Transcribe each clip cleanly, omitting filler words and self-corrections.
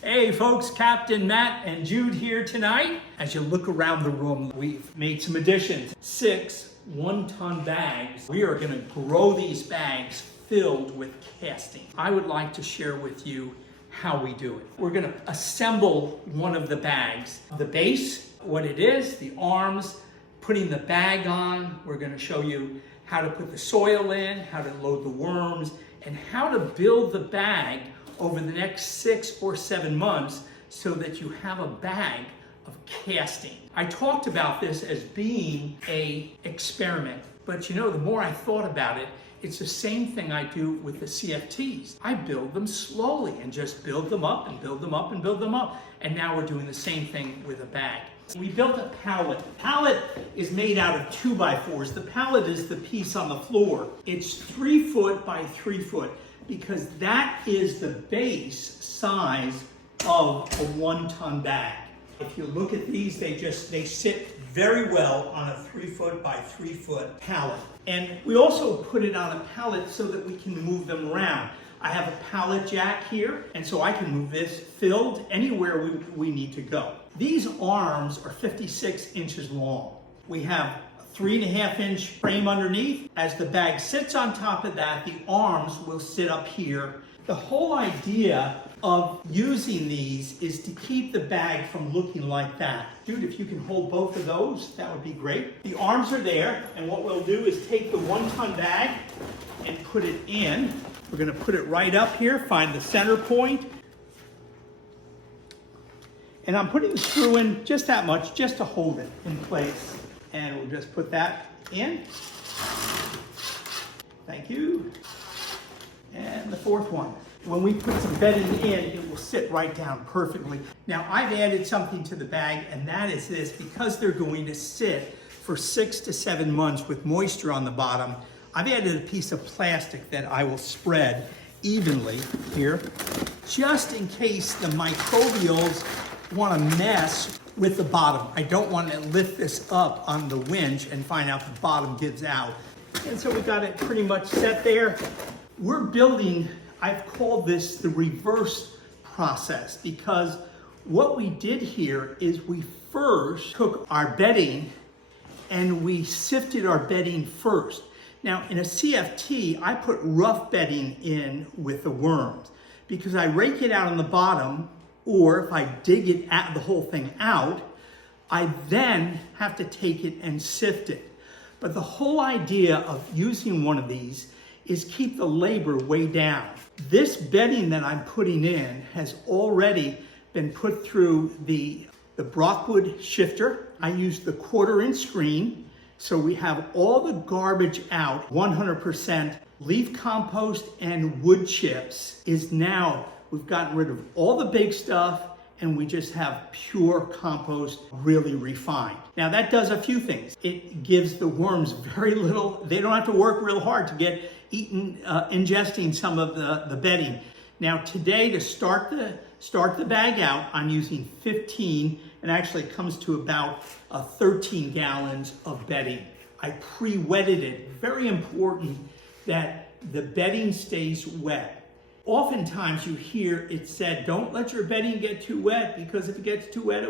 Hey folks, Captain Matt and Jude here tonight. As you look around the room, we've made some additions. 6 one-ton bags. We are going to grow these bags filled with casting. I would like to share with you how we do it. We're going to assemble one of the bags. The base, what it is, the arms, putting the bag on. We're going to show you how to put the soil in, how to load the worms, and how to build the bag over the next 6 or 7 months so that you have a bag of casting. I talked about this as being an experiment, but you know, the more I thought about it, it's the same thing I do with the CFTs. I build them slowly and just build them up and build them up and build them up. And now we're doing the same thing with a bag. We built a pallet. The pallet is made out of 2x4s. The pallet is the piece on the floor. It's 3 foot by 3 foot because that is the base size of a 1-ton bag. If you look at these, they sit very well on a 3 foot by 3 foot pallet. And we also put it on a pallet so that we can move them around. I have a pallet jack here, and so I can move this filled anywhere we need to go. These arms are 56 inches long. We have a 3.5-inch frame underneath. As the bag sits on top of that, the arms will sit up here. The whole idea of using these is to keep the bag from looking like that. Dude, if you can hold both of those, that would be great. The arms are there, and what we'll do is take the 1-ton bag and put it in. We're gonna put it right up here, find the center point. And I'm putting the screw in just that much, just to hold it in place. And we'll just put that in. Thank you. And the 4th one. When we put some bedding in, it will sit right down perfectly. Now, I've added something to the bag, and that is this. Because they're going to sit for 6 to 7 months with moisture on the bottom, I've added a piece of plastic that I will spread evenly here, just in case the microbials want to mess with the bottom. I don't want to lift this up on the winch and find out the bottom gives out. And so we got it pretty much set there. We're building, I've called this the reverse process, because what we did here is we first took our bedding and we sifted our bedding first. Now, in a CFT, I put rough bedding in with the worms because I rake it out on the bottom, or if I dig it at the whole thing out, I then have to take it and sift it. But the whole idea of using one of these is keep the labor way down. This bedding that I'm putting in has already been put through the Brockwood shifter. I used the 1/4-inch screen. So we have all the garbage out. 100% leaf compost and wood chips is now, we've gotten rid of all the big stuff and we just have pure compost, really refined. Now that does a few things. It gives the worms very little, they don't have to work real hard to get ingesting some of the bedding. Now today, to start the bag out, I'm using 15, and actually it comes to about 13 gallons of bedding. I pre-wetted it. Very important that the bedding stays wet. Oftentimes you hear it said, don't let your bedding get too wet, because if it gets too wet,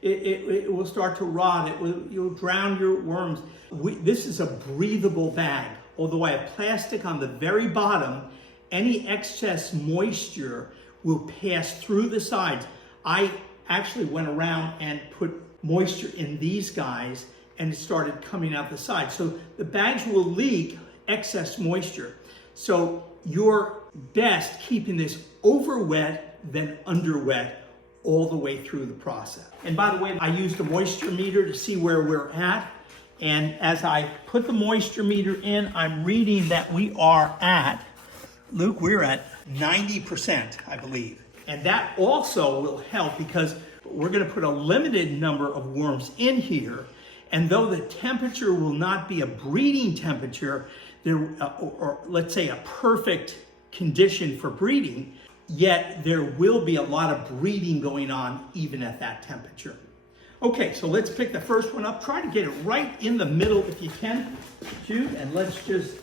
it will start to rot. You'll drown your worms. This is a breathable bag. Although I have plastic on the very bottom, any excess moisture will pass through the sides. I actually went around and put moisture in these guys and it started coming out the side. So the bags will leak excess moisture. So you're best keeping this over wet than under wet all the way through the process. And by the way, I used a moisture meter to see where we're at. And as I put the moisture meter in, I'm reading that we are at, Luke, we're at 90%, I believe. And that also will help because we're going to put a limited number of worms in here. And though the temperature will not be a breeding temperature, or let's say a perfect condition for breeding, yet there will be a lot of breeding going on even at that temperature. Okay, so let's pick the first one up. Try to get it right in the middle if you can, Jude, and let's just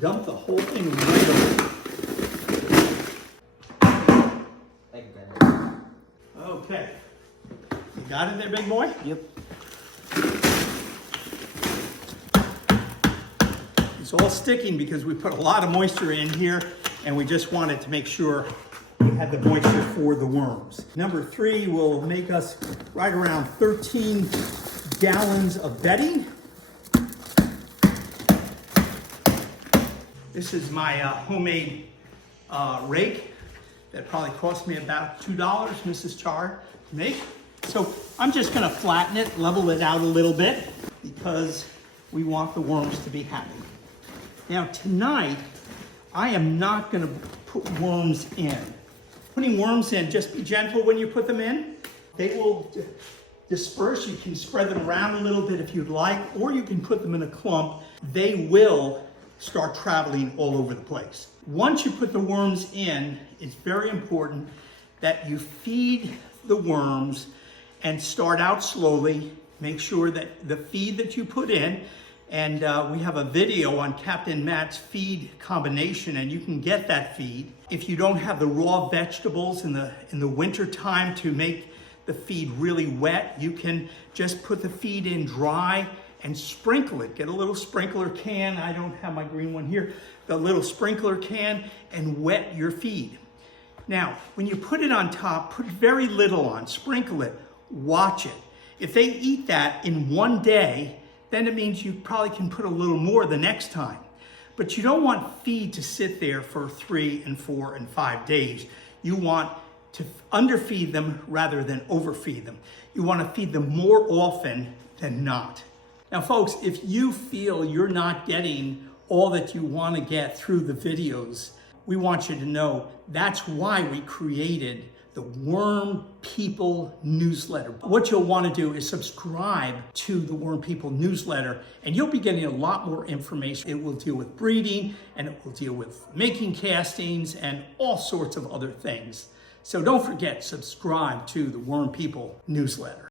dump the whole thing right over. Okay. You got it there, big boy? Yep. It's all sticking because we put a lot of moisture in here and we just wanted to make sure we had the moisture for the worms. Number 3 will make us right around 13 gallons of bedding. This is my homemade rake that probably cost me about $2, Mrs. Char, to make. So I'm just gonna flatten it, level it out a little bit because we want the worms to be happy. Now tonight, I am not gonna put worms in. Putting worms in, just be gentle when you put them in. They will disperse. You can spread them around a little bit if you'd like, or you can put them in a clump. They will start traveling all over the place. Once you put the worms in, it's very important that you feed the worms and start out slowly. Make sure that the feed that you put in, and we have a video on Captain Matt's feed combination, and you can get that feed. If you don't have the raw vegetables in the winter time to make the feed really wet, you can just put the feed in dry and sprinkle it. Get a little sprinkler can. I don't have my green one here. The little sprinkler can, and wet your feed. Now, when you put it on top, put very little on, sprinkle it, watch it. If they eat that in one day, then it means you probably can put a little more the next time. But you don't want feed to sit there for 3 and 4 and 5 days. You want to underfeed them rather than overfeed them. You want to feed them more often than not. Now folks, if you feel you're not getting all that you want to get through the videos, we want you to know that's why we created the Worm People newsletter. What you'll want to do is subscribe to the Worm People newsletter, and you'll be getting a lot more information. It will deal with breeding, and it will deal with making castings, and all sorts of other things. So don't forget, subscribe to the Worm People newsletter.